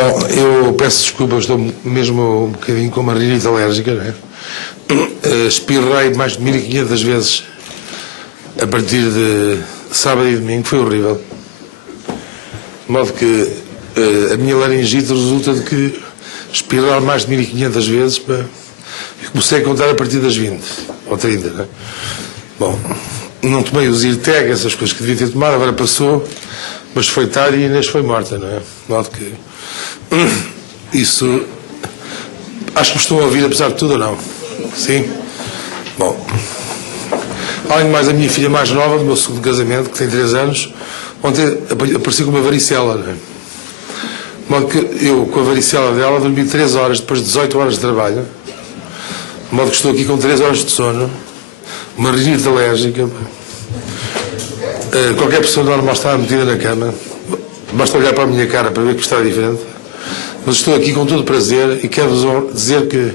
Bom, eu peço desculpa, estou mesmo um bocadinho com uma rinite alérgica, não é? Espirrei mais de 1500 vezes a partir de sábado e domingo, foi horrível. De modo que a minha laringite resulta de que espirrar mais de 1500 vezes, comecei a contar a partir das 20 ou 30, não é? Bom, não tomei o Zyrtec, essas coisas que devia ter tomado, agora passou, mas foi tarde e Inês foi morta, não é? De modo que isso, acho que me estão a ouvir apesar de tudo ou não? Sim? Bom, além de mais, a minha filha mais nova, do meu segundo casamento, que tem 3 anos, ontem apareceu com uma varicela, não é? De modo que eu, com a varicela dela, dormi 3 horas depois de 18 horas de trabalho, de modo que estou aqui com 3 horas de sono, uma rinite alérgica. Qualquer pessoa normal está metida na cama, basta olhar para a minha cara para ver que está diferente. Mas estou aqui com todo o prazer e quero-vos dizer que,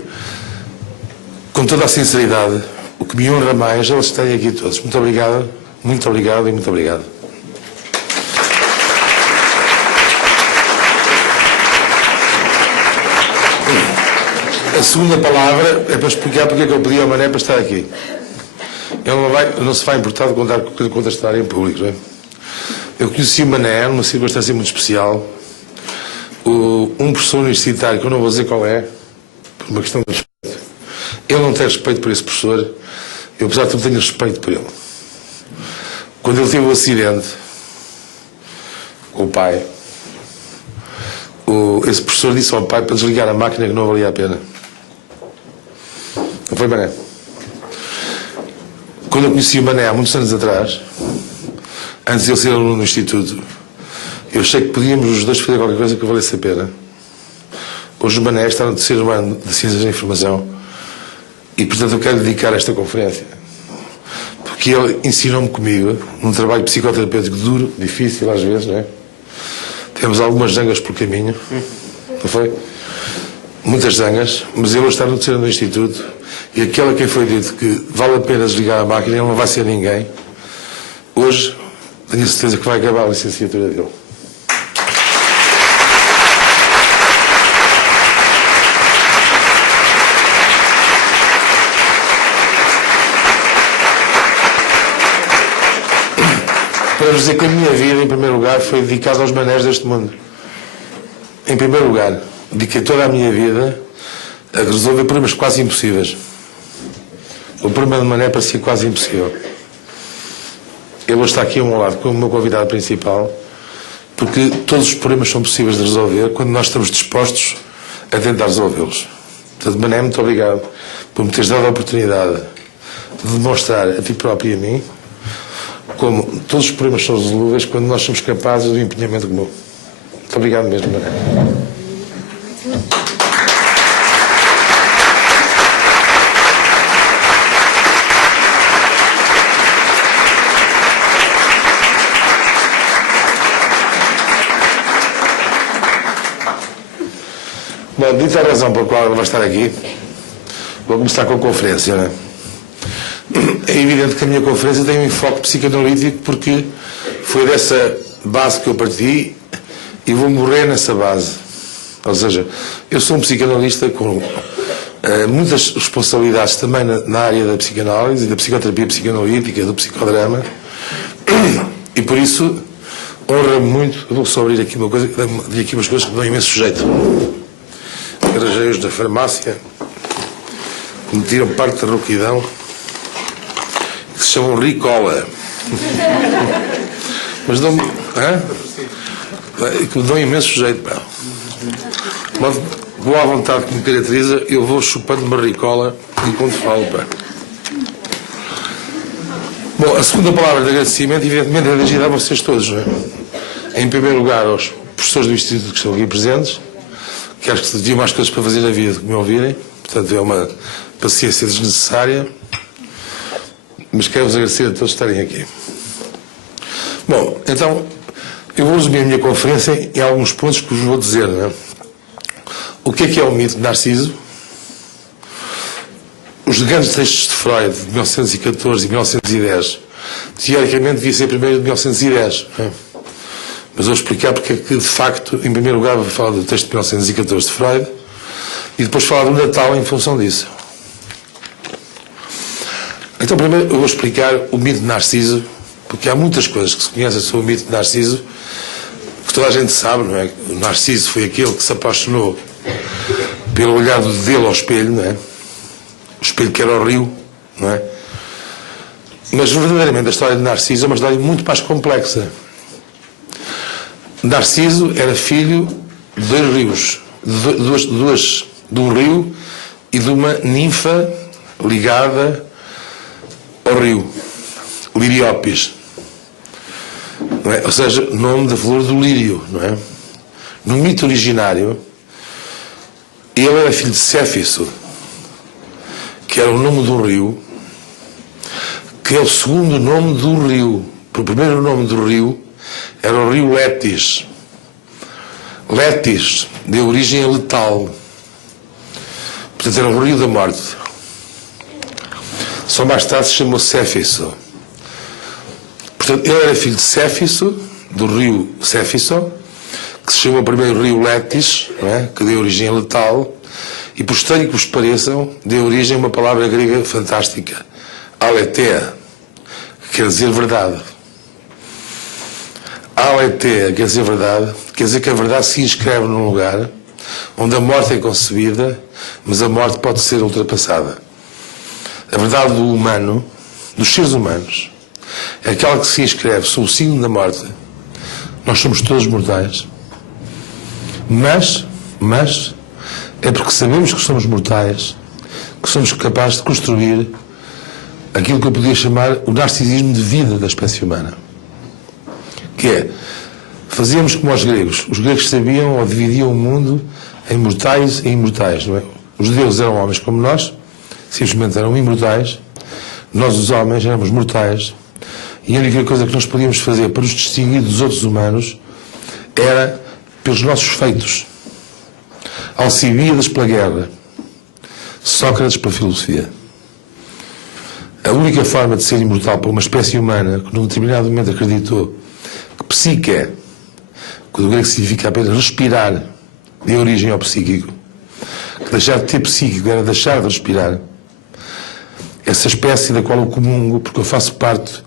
com toda a sinceridade, o que me honra mais, eles têm aqui todos. Muito obrigado e muito obrigado. A segunda palavra é para explicar porque é que eu pedi ao Mané para estar aqui. Ele não se vai importar de contar esta área em público, não é? Eu conheci o Mané numa circunstância muito especial. Um professor universitário, que eu não vou dizer qual é, por uma questão de respeito, ele não tem respeito por esse professor, eu apesar de tudo tenho respeito por ele. Quando ele teve o acidente com o pai, esse professor disse ao pai para desligar a máquina que não valia a pena. Não foi, Mané? Quando eu conheci o Mané há muitos anos atrás, antes de ele ser aluno no Instituto, eu achei que podíamos os dois fazer qualquer coisa que valesse a pena. Hoje o Mané está no 3º ano de Ciências da Informação e, portanto, eu quero dedicar esta conferência porque ele ensinou-me comigo num trabalho psicoterapêutico duro, difícil às vezes, não é? Temos algumas zangas pelo caminho, não foi? Muitas zangas, mas ele está no 3º ano do Instituto e aquele a quem foi dito que vale a pena desligar a máquina, ele não vai ser ninguém. Hoje, tenho a certeza que vai acabar a licenciatura dele. Para vos dizer que a minha vida, em primeiro lugar, foi dedicada aos manés deste mundo. Em primeiro lugar, dediquei toda a minha vida a resolver problemas quase impossíveis. O problema de Mané parecia quase impossível. Ele hoje está aqui ao meu lado como meu convidado principal, porque todos os problemas são possíveis de resolver quando nós estamos dispostos a tentar resolvê-los. Portanto, Mané, muito obrigado por me teres dado a oportunidade de demonstrar a ti próprio e a mim como todos os problemas são resolvíveis quando nós somos capazes do empenhamento comum. Muito obrigado mesmo, Mané. Bom, dita a razão pela qual ele vai estar aqui, vou começar com a conferência, não é? É evidente que a minha conferência tem um enfoque psicanalítico porque foi dessa base que eu parti e vou morrer nessa base. Ou seja, eu sou um psicanalista com muitas responsabilidades também na área da psicanálise, da psicoterapia psicanalítica, do psicodrama, e por isso honra-me muito. Eu vou só abrir aqui uma coisa, digo aqui umas coisas que me dão imenso jeito. Arranjei-os da farmácia, que me tiram parte da rouquidão, que se chamam Ricola. Mas dão-me. Que me dão imenso jeito, pá. Mas, boa vontade que me caracteriza, eu vou chupando uma Ricola enquanto falo, pá. Bom, a segunda palavra de agradecimento, evidentemente, é dirigida a vocês todos, não é? Em primeiro lugar, aos professores do Instituto que estão aqui presentes, que acho que tinham mais coisas para fazer na vida do que me ouvirem, portanto é uma paciência desnecessária, mas quero-vos agradecer a todos estarem aqui. Bom, então, eu vou resumir a minha conferência em alguns pontos que vos vou dizer, não é? O que é o mito de Narciso? Os grandes textos de Freud, de 1914 e 1910, teoricamente devia ser primeiro de 1910, não é? Mas vou explicar porque é que, de facto, em primeiro lugar, vou falar do texto de 1914 de Freud e depois falar do Natal em função disso. Então, primeiro, eu vou explicar o mito de Narciso, porque há muitas coisas que se conhecem sobre o mito de Narciso que toda a gente sabe, não é? O Narciso foi aquele que se apaixonou pelo olhar dele ao espelho, não é? O espelho que era o rio, não é? Mas, verdadeiramente, a história de Narciso é uma história muito mais complexa. Narciso era filho de dois rios, de um rio e de uma ninfa ligada ao rio, Liriópis, não é? Ou seja, nome da flor do lírio, não é? No mito originário, ele era filho de Céfiso, que era o nome do rio, que é o segundo nome do rio. O primeiro nome do rio era o rio Létis. Létis deu origem a letal. Portanto, era o rio da morte. Só mais tarde se chamou Céfiso. Portanto, ele era filho de Céfiso, do rio Céfiso, que se chamou primeiro rio Létis, não é? Que deu origem a letal, e por estranho que vos pareçam, deu origem a uma palavra grega fantástica, aletheia, que quer dizer verdade. Aletheia quer dizer verdade, quer dizer que a verdade se inscreve num lugar onde a morte é concebida, mas a morte pode ser ultrapassada. A verdade do humano, dos seres humanos, é aquela que se inscreve sob o signo da morte. Nós somos todos mortais. Mas é porque sabemos que somos mortais que somos capazes de construir aquilo que eu podia chamar o narcisismo de vida da espécie humana. Que é, fazíamos como os gregos. Os gregos sabiam ou dividiam o mundo em mortais e imortais, não é? Os deuses eram homens como nós, simplesmente eram imortais. Nós, os homens, éramos mortais. E a única coisa que nós podíamos fazer para os distinguir dos outros humanos era pelos nossos feitos. Alcibíades pela guerra, Sócrates pela filosofia. A única forma de ser imortal para uma espécie humana que num determinado momento acreditou que psique, que do grego significa apenas respirar, deu origem ao psíquico, que deixar de ter psíquico era deixar de respirar. Essa espécie da qual eu comungo, porque eu faço parte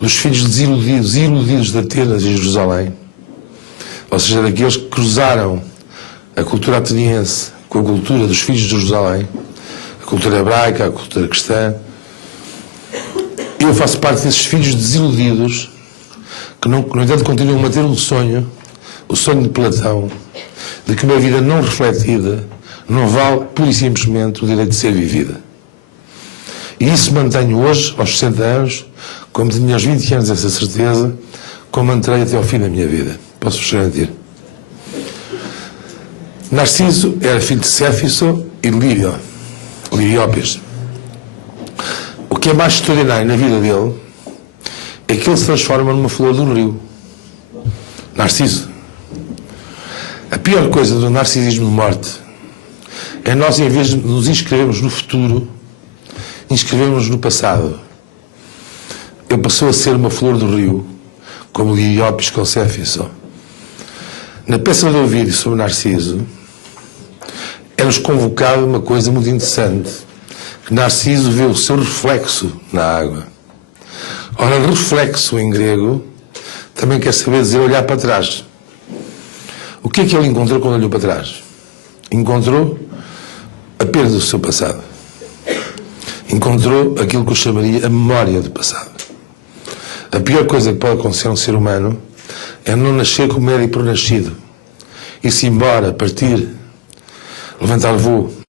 dos filhos desiludidos e iludidos de Atenas e Jerusalém, ou seja, daqueles que cruzaram a cultura ateniense com a cultura dos filhos de Jerusalém, a cultura hebraica, a cultura cristã. Eu faço parte desses filhos desiludidos que, no entanto, continuam a manter o sonho de Platão, de que uma vida não refletida não vale, pura e simplesmente, o direito de ser vivida. E isso mantenho hoje, aos 60 anos, como tinha aos 20 anos essa certeza, como manterei até ao fim da minha vida. Posso-vos garantir. Narciso era filho de Céfiso e de Liriópis. O que é mais extraordinário na vida dele é que ele se transforma numa flor do rio. Narciso. A pior coisa do narcisismo de morte é nós, em vez de nos inscrevermos no futuro, inscrevemos no passado. Ele passou a ser uma flor do rio, como Liriópis com Céfiso. Na peça de Ovídio sobre Narciso, é-nos convocado uma coisa muito interessante, que Narciso vê o seu reflexo na água. Ora, reflexo em grego também quer saber dizer olhar para trás. O que é que ele encontrou quando olhou para trás? Encontrou apenas o seu passado. Encontrou aquilo que eu chamaria a memória do passado. A pior coisa que pode acontecer a um ser humano é não nascer como era e por nascido. Ir-se embora, partir, levantar voo.